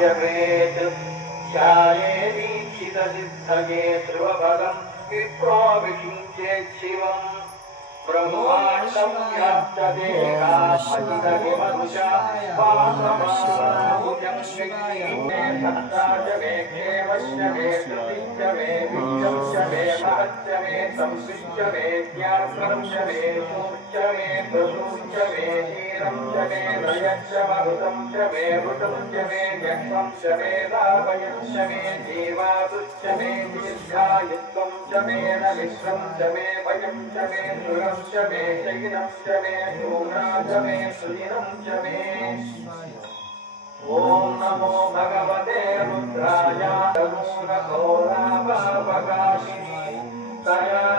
जगेत् ध्याये दीक्षितसिद्धये ध्रुवपदं विप्रो विषिञ्चेत् शिवम् ब्रह्माण्डं व्याप्तदेहाभजितविमनुषा पापमाभुजं विघ्ने सत्ता च मे क्षेमश्च मे श्रुतिश्च मे विश्वं च मे महच्च मे संविश्च मे ज्ञानं च मे सूच्च मे प्रसूच्च मे हीरं च मे नयश्च मरुतं च मे मृतं च मे यक्ष्मं च मे लाभयं च मे जीवादुश्च मे दीर्घायुत्वं च मे न मिश्रं च मे भयं च मे सुरं च मे शयिनं च मे शूरा च मे सुदिनं च मे ॐ नमो भगवते रुद्राय तमूलघोरापापकाशिनी तया नस्तनुवाचं समया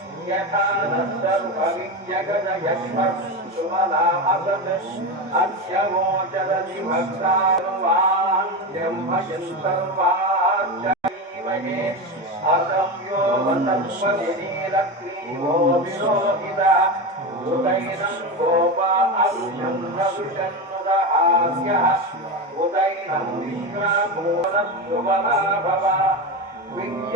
يتنزل فمن يجد يشفع ولا أبد أن يوجد لمكتار وأن ينفجن سربات جريمه أتم يوم تنفذني لكري وبروحدا ఉదైన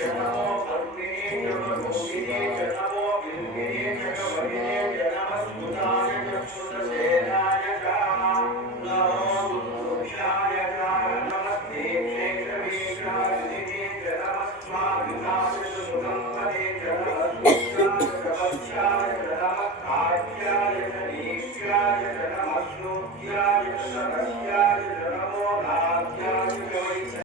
Thank you.